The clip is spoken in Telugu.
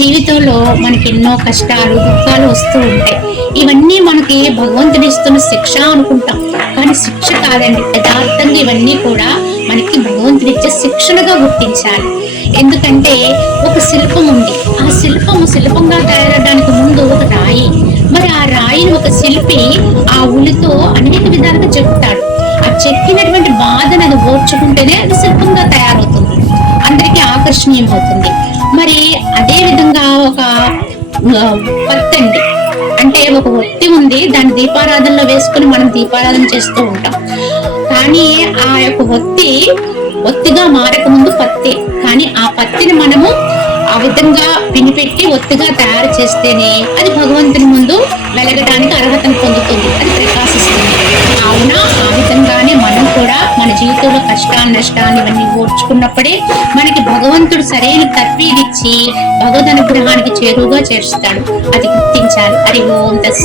జీవితంలో మనకి ఎన్నో కష్టాలు దుఃఖాలు వస్తూ ఉంటాయి. ఇవన్నీ మనకి భగవంతుడు ఇస్తున్న శిక్ష అనుకుంటాం. కానీ శిక్ష కాదండి. యథార్థంగా ఇవన్నీ కూడా మనకి భగవంతుడు ఇచ్చే శిక్షణగా గుర్తించాలి. ఎందుకంటే ఒక శిల్పం ఉంది. ఆ శిల్పము శిల్పంగా తయారవడానికి ముందు ఒక రాయి. మరి ఆ రాయిని ఒక శిల్పి ఆ ఉలితో అనేక విధాలుగా చెప్తాడు ఆ చెక్కినటువంటి బాధను అది ఓర్చుకుంటేనే అది శిల్పంగా తయారవుతుంది. అందరికీ ఆకర్షణీయం అవుతుంది మరి అదే విధంగా ఒక ఆ, పత్తండి అంటే ఒక ఒత్తి ఉంది దాన్ని దీపారాధనలో వేసుకుని మనం దీపారాధన చేస్తూ ఉంటాం. కానీ ఆ యొక్క ఒత్తి ఒత్తిగా మారకముందు పత్తి. కానీ ఆ పత్తిని మనము ఆ విధంగా పినిపెట్టి ఒత్తిగా తయారు చేస్తేనే అది భగవంతుని ముందు వెలగడానికి అర్హతను పొందుతుంది జీవితంలో కష్టాలు నష్టాన్ని ఇవన్నీ ఓర్చుకున్నప్పుడే మనకి భగవంతుడు సరైన తర్ఫీదిచ్చి భగవద్ అనుగ్రహానికి చేరువుగా చేరుస్తాడు. అది గుర్తించాలి. హరి ఓం దశ